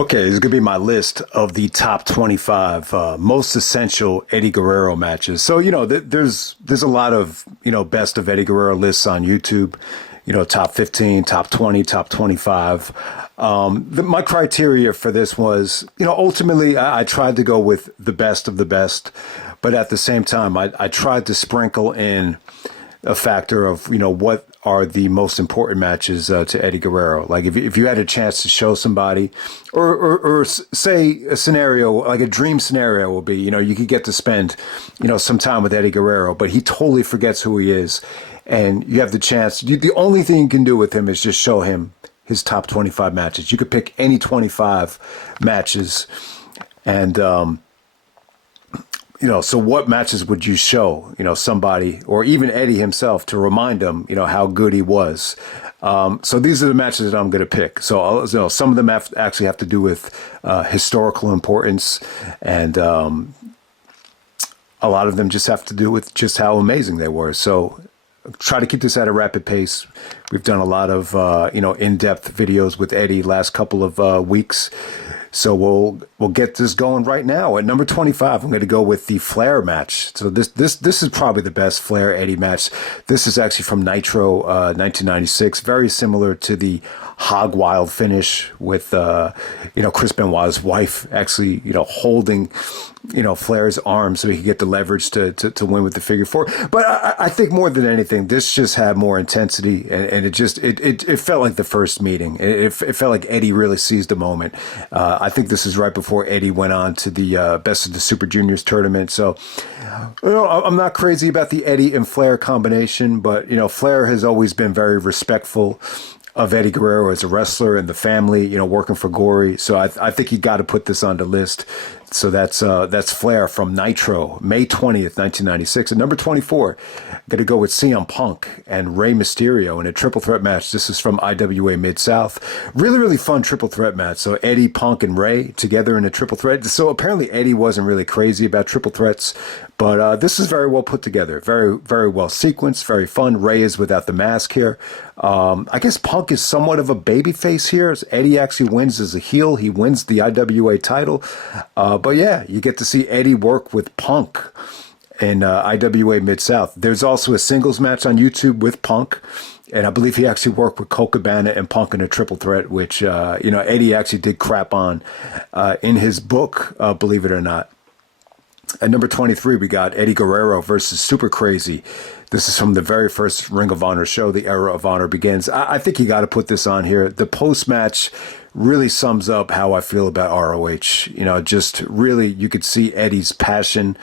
Okay, this is gonna be my list of the top 25 most essential Eddie Guerrero matches. So there's a lot of best of Eddie Guerrero lists on YouTube. Top 15, top 20, top 25. My criteria for this was, ultimately I tried to go with the best of the best, but at the same time I tried to sprinkle in a factor of what are the most important matches to Eddie Guerrero. Like if you had a chance to show somebody, or say a scenario like a dream scenario will be, you could get to spend some time with Eddie Guerrero, but he totally forgets who he is, and you have the chance. The only thing you can do with him is just show him his top 25 matches. You could pick any 25 matches, and so what matches would you show, somebody or even Eddie himself to remind him, how good he was? So these are the matches that I'm going to pick. So, some of them actually have to do with historical importance, and a lot of them just have to do with just how amazing they were. So try to keep this at a rapid pace. We've done a lot of, in-depth videos with Eddie last couple of weeks. So we'll get this going right now. At number 25, I'm going to go with the Flair match. So this is probably the best Flair Eddie match. This is actually from Nitro 1996, very similar to the Hog Wild finish with Chris Benoit's wife actually holding Flair's arm so he could get the leverage to win with the figure four. But I think more than anything, this just had more intensity, and it felt like the first meeting. It felt like Eddie really seized the moment. I think this is right before Eddie went on to the Best of the Super Juniors tournament. So, I'm not crazy about the Eddie and Flair combination, but, Flair has always been very respectful of Eddie Guerrero as a wrestler and the family, working for Gory. So I think you got to put this on the list. So that's Flair from Nitro, May 20th, 1996. At number 24, I'm going to go with CM Punk and Rey Mysterio in a triple threat match. This is from IWA Mid-South. Really, really fun triple threat match. So Eddie, Punk, and Rey together in a triple threat. So apparently Eddie wasn't really crazy about triple threats, but this is very well put together. Very, very well sequenced, very fun. Rey is without the mask here. I guess Punk is somewhat of a babyface here. Eddie actually wins as a heel. He wins the IWA title. But yeah, you get to see Eddie work with Punk in IWA Mid-South. There's also a singles match on YouTube with Punk, and I believe he actually worked with Colt Cabana and Punk in a triple threat, which, Eddie actually did crap on in his book, believe it or not. At number 23, we got Eddie Guerrero versus Super Crazy. This is from the very first Ring of Honor show. The Era of Honor begins. I think you got to put this on here. The post-match really sums up how I feel about ROH. Just really, you could see Eddie's passion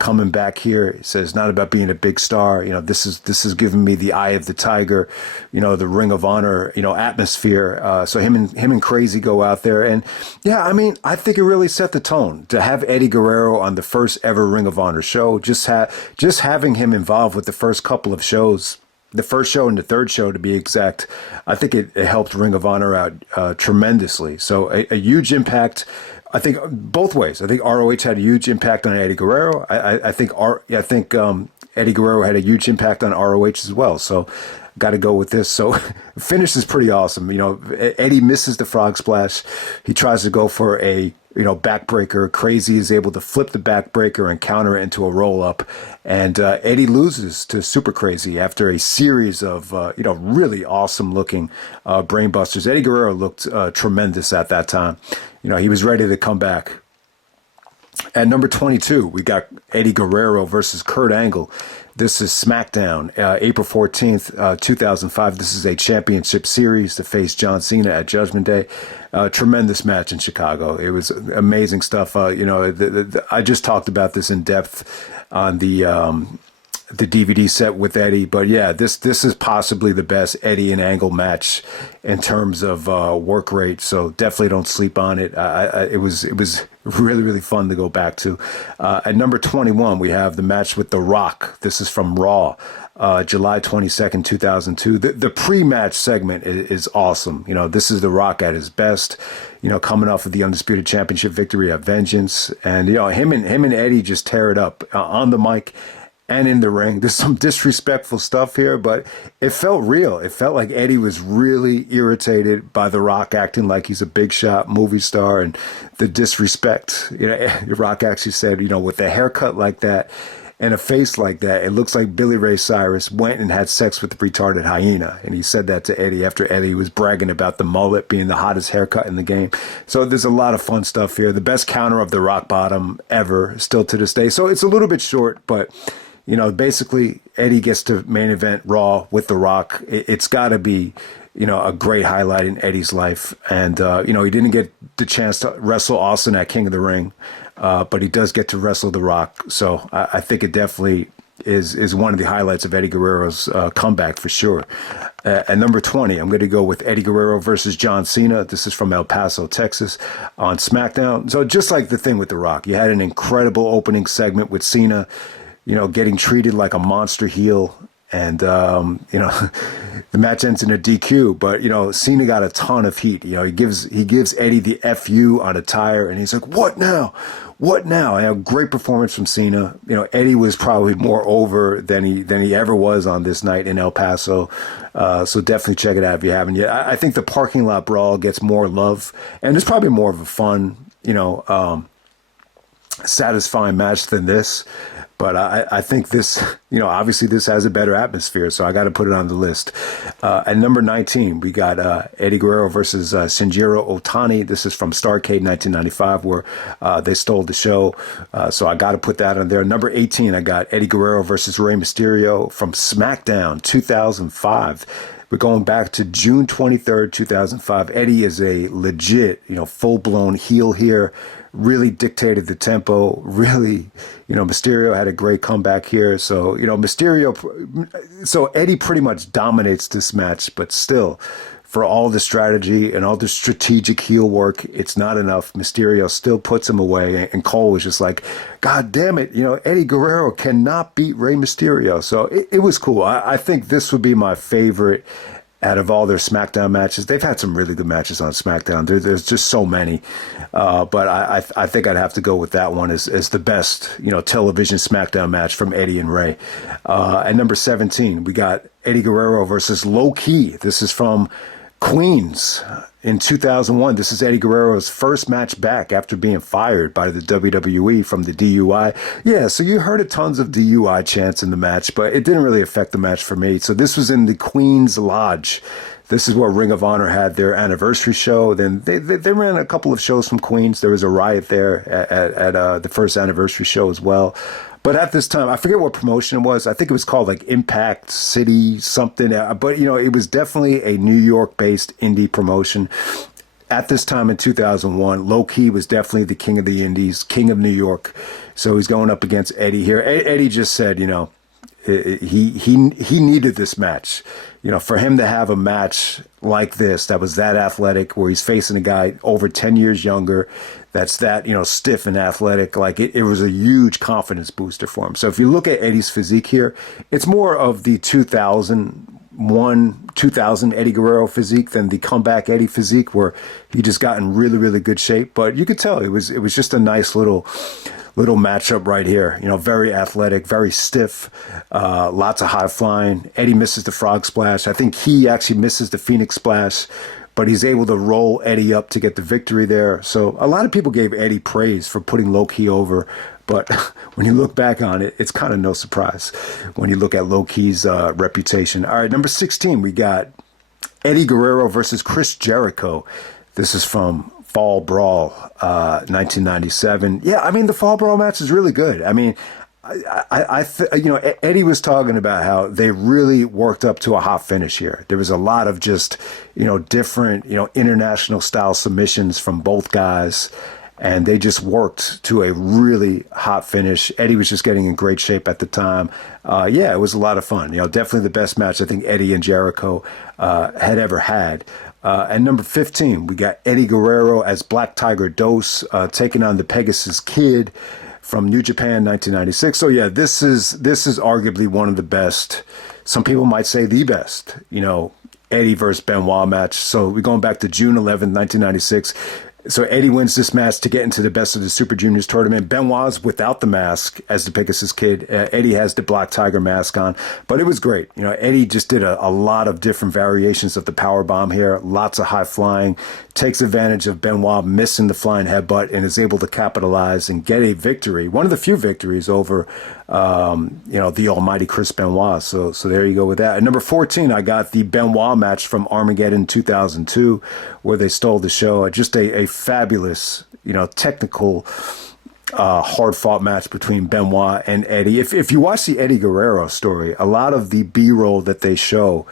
coming back here. He says, not about being a big star. This is giving me the eye of the tiger, the Ring of Honor, atmosphere. So him and Crazy go out there. And yeah, I think it really set the tone to have Eddie Guerrero on the first ever Ring of Honor show. Just having him involved with the first couple of shows, the first show and the third show to be exact, I think it helped Ring of Honor out tremendously. So a huge impact, I think, both ways. I think ROH had a huge impact on Eddie Guerrero. I think Eddie Guerrero had a huge impact on ROH as well. So got to go with this. So finish is pretty awesome. Eddie misses the frog splash. He tries to go for a backbreaker. Crazy is able to flip the backbreaker and counter it into a roll up. And Eddie loses to Super Crazy after a series of, really awesome looking brainbusters. Eddie Guerrero looked tremendous at that time. He was ready to come back. At number 22, we got Eddie Guerrero versus Kurt Angle. This is SmackDown, April 14th, 2005. This is a championship series to face John Cena at Judgment Day. Tremendous match in Chicago. It was amazing stuff. I just talked about this in depth on the DVD set with Eddie. But yeah, this is possibly the best Eddie and Angle match in terms of work rate. So definitely don't sleep on it. It was really, really fun to go back to. At number 21, we have the match with The Rock. This is from Raw, July 22nd, 2002. The pre-match segment is awesome. This is The Rock at his best, coming off of the Undisputed Championship victory at Vengeance. And, him and Eddie just tear it up on the mic and in the ring. There's some disrespectful stuff here, but it felt real. It felt like Eddie was really irritated by The Rock acting like he's a big shot movie star and the disrespect. Rock actually said, with a haircut like that and a face like that, it looks like Billy Ray Cyrus went and had sex with the retarded hyena. And he said that to Eddie after Eddie was bragging about the mullet being the hottest haircut in the game. So there's a lot of fun stuff here. The best counter of the rock bottom ever, still to this day. So it's a little bit short, but basically Eddie gets to main event Raw with The Rock. It's got to be, a great highlight in Eddie's life. And, he didn't get the chance to wrestle Austin at King of the Ring, but he does get to wrestle The Rock. So I think it definitely is one of the highlights of Eddie Guerrero's comeback for sure. At number 20, I'm going to go with Eddie Guerrero versus John Cena. This is from El Paso, Texas, on SmackDown. So just like the thing with The Rock, you had an incredible opening segment with Cena, getting treated like a monster heel. And, the match ends in a DQ, but, Cena got a ton of heat. He gives Eddie the FU on a tire, and he's like, what now? What now? And a great performance from Cena. Eddie was probably more over than he ever was on this night in El Paso. So definitely check it out if you haven't yet. I think the parking lot brawl gets more love, and it's probably more of a fun, satisfying match than this. But I think this, obviously this has a better atmosphere, so I got to put it on the list. At number 19, we got Eddie Guerrero versus Shinjiro Otani. This is from Starrcade 1995, where they stole the show. So I got to put that on there. Number 18, I got Eddie Guerrero versus Rey Mysterio from SmackDown 2005. We're going back to June 23rd, 2005. Eddie is a legit, full-blown heel here. Really dictated the tempo. Really, Mysterio had a great comeback here. So, so Eddie pretty much dominates this match, but still, for all the strategy and all the strategic heel work, it's not enough. Mysterio still puts him away, and Cole was just like, God damn it, Eddie Guerrero cannot beat Rey Mysterio. So it was cool. I think this would be my favorite out of all their SmackDown matches. They've had some really good matches on SmackDown. There's just so many. But I think I'd have to go with that one as the best, television SmackDown match from Eddie and Rey. At number 17, we got Eddie Guerrero versus Low Key. This is from Queens in 2001. This is Eddie Guerrero's first match back after being fired by the WWE from the DUI. Yeah, so you heard tons of DUI chants in the match, but it didn't really affect the match for me. So this was in the Queens Lodge. This is where Ring of Honor had their anniversary show. Then they ran a couple of shows from Queens. There was a riot there at the first anniversary show as well. But at this time, I forget what promotion it was. I think it was called like Impact City something. But, it was definitely a New York-based indie promotion. At this time in 2001, Low Key was definitely the king of the indies, king of New York. So he's going up against Eddie here. Eddie just said, he needed this match. For him to have a match like this that was that athletic, where he's facing a guy over 10 years younger, that's that, stiff and athletic, like it was a huge confidence booster for him. So if you look at Eddie's physique here, it's more of the 2000 Eddie Guerrero physique than the comeback Eddie physique, where he just got in really, really good shape. But you could tell it was just a nice little matchup right here. Very athletic, very stiff, lots of high flying. Eddie misses the frog splash. I think he actually misses the Phoenix splash, but he's able to roll Eddie up to get the victory there. So a lot of people gave Eddie praise for putting Low Key over, but when you look back on it, it's kind of no surprise when you look at Low Key's reputation. All right, number 16, we got Eddie Guerrero versus Chris Jericho. This is from Fall Brawl, 1997. Yeah, the Fall Brawl match is really good. Eddie was talking about how they really worked up to a hot finish here. There was a lot of just, different, international style submissions from both guys, and they just worked to a really hot finish. Eddie was just getting in great shape at the time. It was a lot of fun. Definitely the best match I think Eddie and Jericho had ever had. At number 15, we got Eddie Guerrero as Black Tiger Dose taking on the Pegasus Kid from New Japan 1996. So yeah, this is arguably one of the best. Some people might say the best, Eddie versus Benoit match. So we're going back to June 11th, 1996. So Eddie wins this match to get into the Best of the Super Juniors tournament. Benoit's without the mask as the Pegasus Kid. Eddie has the Black Tiger mask on, but it was great. You know, Eddie just did a lot of different variations of the power bomb here. Lots of high flying. Takes advantage of Benoit missing the flying headbutt and is able to capitalize and get a victory. One of the few victories over, the almighty Chris Benoit. So there you go with that. At number 14, I got the Benoit match from Armageddon 2002, where they stole the show. Just a fabulous, technical, hard-fought match between Benoit and Eddie. If you watch the Eddie Guerrero story, a lot of the B-roll that they show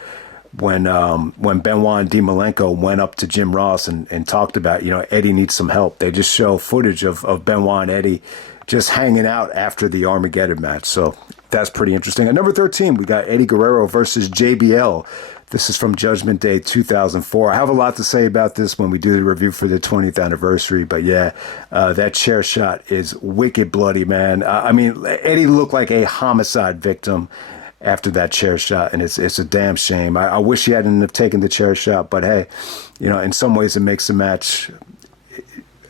when Benoit and Dean Malenko went up to Jim Ross and talked about, Eddie needs some help. They just show footage of Benoit and Eddie just hanging out after the Armageddon match. So that's pretty interesting. At number 13, we got Eddie Guerrero versus JBL. This is from Judgment Day 2004. I have a lot to say about this when we do the review for the 20th anniversary. But yeah, that chair shot is wicked bloody, man. Eddie looked like a homicide victim after that chair shot, and it's a damn shame. I wish he hadn't have taken the chair shot, but hey, in some ways it makes the match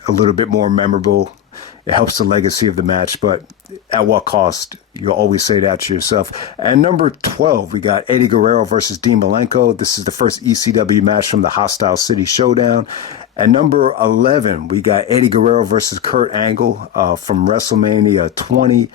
a little bit more memorable. It helps the legacy of the match, but at what cost? You'll always say that to yourself. At number 12, we got Eddie Guerrero versus Dean Malenko. This is the first ECW match from the Hostile City Showdown. At number 11, we got Eddie Guerrero versus Kurt Angle from WrestleMania 20.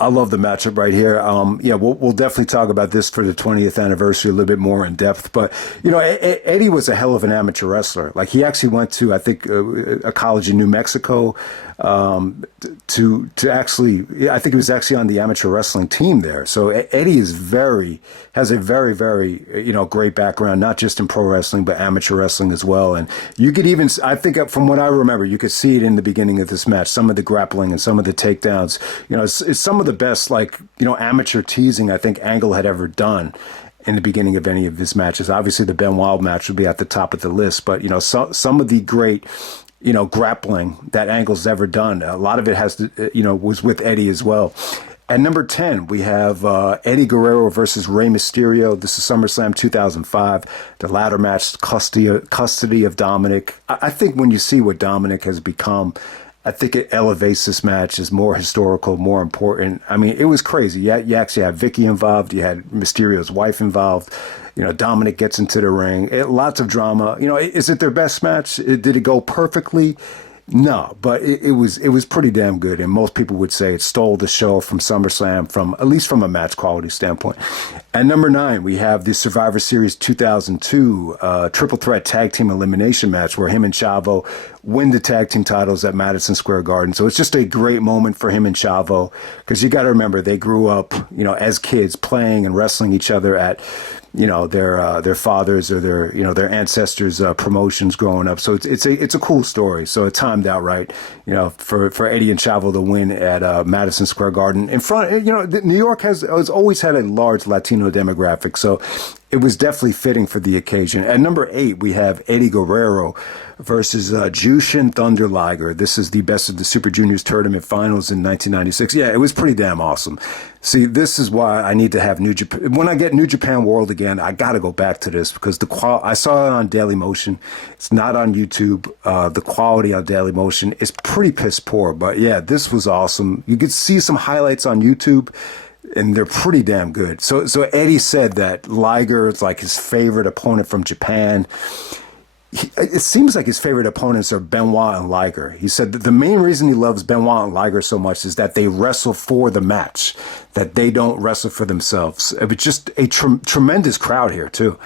I love the matchup right here. We'll definitely talk about this for the 20th anniversary a little bit more in depth. But, Eddie was a hell of an amateur wrestler. Like, he actually went to, I think, a college in New Mexico to actually, I think he was actually on the amateur wrestling team there. So Eddie has a very, very, great background, not just in pro wrestling, but amateur wrestling as well. And you could even, I think from what I remember, you could see it in the beginning of this match, some of the grappling and some of the takedowns. It's some of the best, amateur teasing I think Angle had ever done in the beginning of any of his matches. Obviously, the Benoit match would be at the top of the list, but, some of the great, grappling that Angle's ever done, a lot of it has to, was with Eddie as well. At number 10, we have Eddie Guerrero versus Rey Mysterio. This is SummerSlam 2005. The ladder match, custody of Dominic. I think when you see what Dominic has become, I think it elevates this match as more historical, more important. I mean, it was crazy. You actually had Vicky involved. You had Mysterio's wife involved. Dominic gets into the ring. Lots of drama. Is it their best match? Did it go perfectly? No, but it was pretty damn good, and most people would say it stole the show from SummerSlam, at least from a match quality standpoint. At number 9, we have the Survivor Series 2002 triple threat tag team elimination match where him and Chavo win the tag team titles at Madison Square Garden. So it's just a great moment for him and Chavo, because you got to remember they grew up, as kids playing and wrestling each other at their fathers or their ancestors' promotions growing up. So it's a cool story. So it timed out right, for Eddie and Chavo to win at Madison Square Garden in front. New York has always had a large Latino demographic, so it was definitely fitting for the occasion. At number 8, we have Eddie Guerrero versus Jushin Thunder Liger. This is the Best of the Super Juniors tournament finals in 1996. Yeah, it was pretty damn awesome. See, this is why I need to have New Japan. When I get New Japan World again, I got to go back to this, because I saw it on Daily Motion. It's not on YouTube. The quality on Daily Motion is pretty piss poor. But yeah, this was awesome. You could see some highlights on YouTube, and they're pretty damn good. So Eddie said that Liger is like his favorite opponent from Japan. It seems like his favorite opponents are Benoit and Liger. He said that the main reason he loves Benoit and Liger so much is that they wrestle for the match, that they don't wrestle for themselves. It was just a tremendous crowd here, too.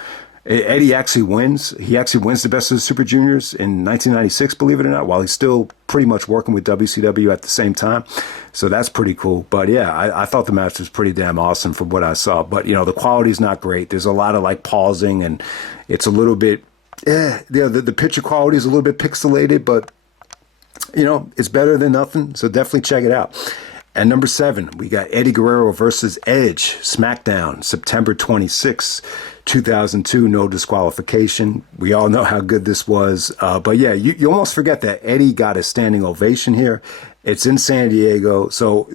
Eddie actually wins. He actually wins the Best of the Super Juniors in 1996, believe it or not, while he's still pretty much working with WCW at the same time. So that's pretty cool. But yeah, I thought the match was pretty damn awesome from what I saw. But, the quality's not great. There's a lot of pausing, and it's a little bit, the picture quality is a little bit pixelated, but, it's better than nothing. So definitely check it out. At number 7, we got Eddie Guerrero versus Edge, SmackDown, September 26, 2002, no disqualification. We all know how good this was. But yeah, you almost forget that Eddie got a standing ovation here. It's in San Diego. So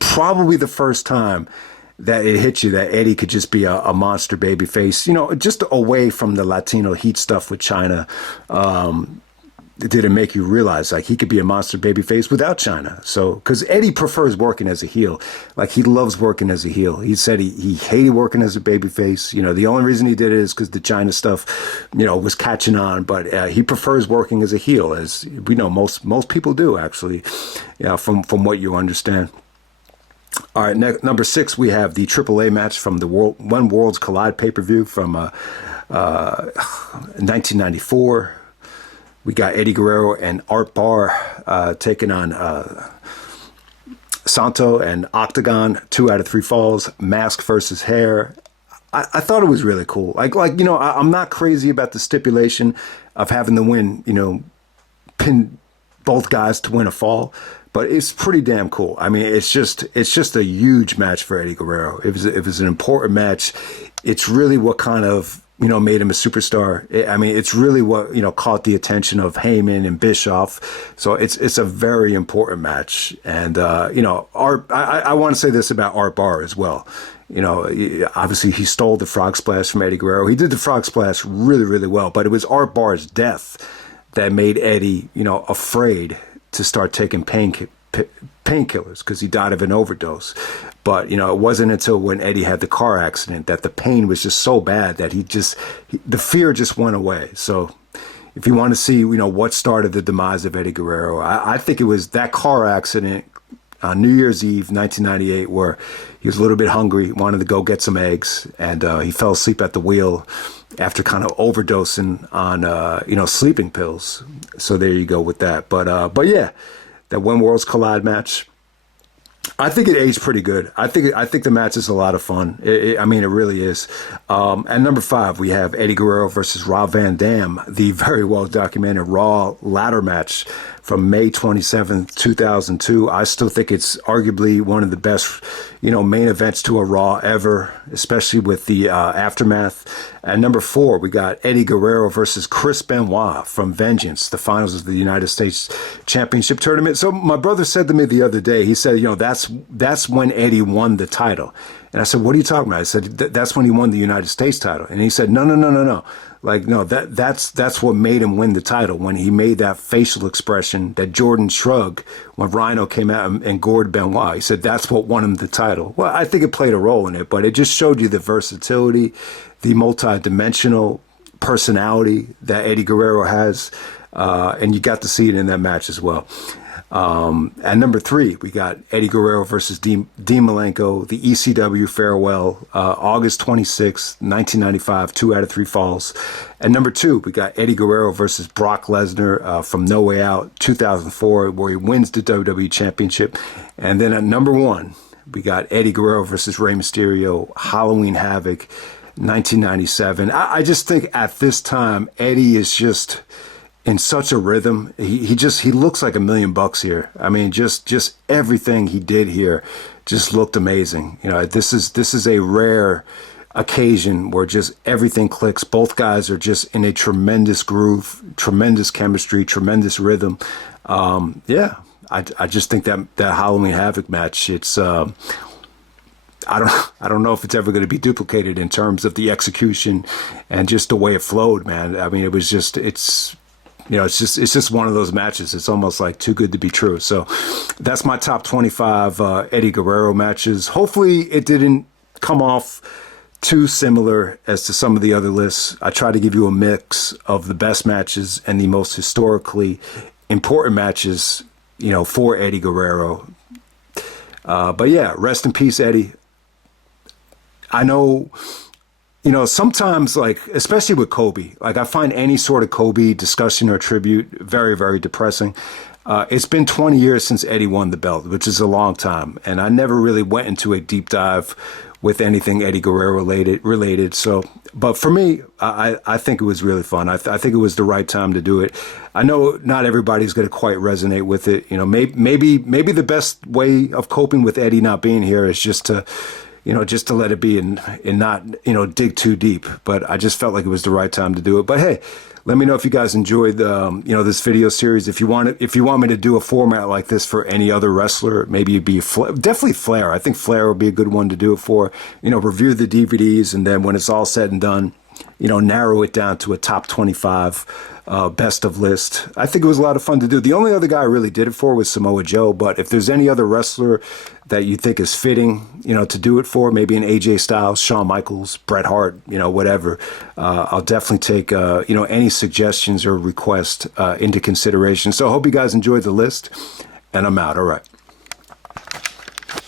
probably the first time that it hit you that Eddie could just be a monster baby face, just away from the Latino heat stuff with China. Did it make you realize like he could be a monster babyface without China? So, because Eddie prefers working as a heel, like he loves working as a heel. He said he hated working as a babyface. The only reason he did it is because the China stuff, was catching on. But he prefers working as a heel, as we know most people do actually, from what you understand. All right, number 6, we have the AAA match from the When Worlds Collide pay-per-view from 1994. We got Eddie Guerrero and Art Barr taking on Santo and Octagon, 2 out of 3 falls, mask versus hair. I thought it was really cool. I'm not crazy about the stipulation of having to win, pin both guys to win a fall, but it's pretty damn cool. I mean, it's just a huge match for Eddie Guerrero. It was an important match. It's really what kind of made him a superstar. It's really what, caught the attention of Heyman and Bischoff. So it's a very important match. And, Art, I want to say this about Art Barr as well. Obviously he stole the frog splash from Eddie Guerrero. He did the frog splash really, really well, but it was Art Barr's death that made Eddie, afraid to start taking painkillers because he died of an overdose. But, it wasn't until when Eddie had the car accident that the pain was just so bad that the fear just went away. So if you want to see, what started the demise of Eddie Guerrero, I think it was that car accident on New Year's Eve, 1998, where he was a little bit hungry, wanted to go get some eggs, and he fell asleep at the wheel after kind of overdosing on, sleeping pills. So there you go with that. But yeah, that When Worlds Collide match, I think it aged pretty good. I think the match is a lot of fun. It really is. At number 5, we have Eddie Guerrero versus Rob Van Dam, the very well documented Raw ladder match from May 27th, 2002. I still think it's arguably one of the best, main events to a Raw ever, especially with the aftermath. At number 4, we got Eddie Guerrero versus Chris Benoit from Vengeance, the finals of the United States Championship Tournament. So my brother said to me the other day, he said, that's when Eddie won the title. And I said, what are you talking about? I said, that's when he won the United States title. And he said, no. Like, no, that's what made him win the title, when he made that facial expression, that Jordan shrug, when Rhino came out and gored Benoit. He said that's what won him the title. Well, I think it played a role in it, but it just showed you the versatility, the multi-dimensional personality that Eddie Guerrero has, and you got to see it in that match as well. At number 3, we got Eddie Guerrero versus Dean Malenko, the ECW farewell, August 26th, 1995, 2 out of 3 falls. At number 2, we got Eddie Guerrero versus Brock Lesnar from No Way Out, 2004, where he wins the WWE Championship. And then at number 1, we got Eddie Guerrero versus Rey Mysterio, Halloween Havoc, 1997. I just think at this time, Eddie is just in such a rhythm. He looks like $1 million here. I mean, just everything he did here just looked amazing. This is a rare occasion where just everything clicks. Both guys are just in a tremendous groove, tremendous chemistry, tremendous rhythm. I just think that Halloween Havoc match, it's I don't know if it's ever going to be duplicated in terms of the execution and just the way it flowed, man. I mean, it's just one of those matches. It's almost like too good to be true. So that's my top 25 Eddie Guerrero matches. Hopefully it didn't come off too similar as to some of the other lists. I try to give you a mix of the best matches and the most historically important matches, for Eddie Guerrero. But yeah, rest in peace, Eddie. I know, sometimes, like, especially with Kobe, like, I find any sort of Kobe discussion or tribute very, very depressing. It's been 20 years since Eddie won the belt, which is a long time. And I never really went into a deep dive with anything Eddie Guerrero related. So, but for me, I think it was really fun. I think it was the right time to do it. I know not everybody's going to quite resonate with it. Maybe the best way of coping with Eddie not being here is just to, just to let it be and not, dig too deep. But I just felt like it was the right time to do it. But hey, let me know if you guys enjoyed, this video series. If you want me to do a format like this for any other wrestler, maybe it'd be definitely Flair. I think Flair would be a good one to do it for. Review the DVDs, and then when it's all said and done, narrow it down to a top 25 best of list. I think it was a lot of fun to do. The only other guy I really did it for was Samoa Joe, but if there's any other wrestler that you think is fitting, to do it for, maybe an AJ Styles, Shawn Michaels, Bret Hart, whatever, I'll definitely take, any suggestions or requests into consideration. So I hope you guys enjoyed the list, and I'm out. All right.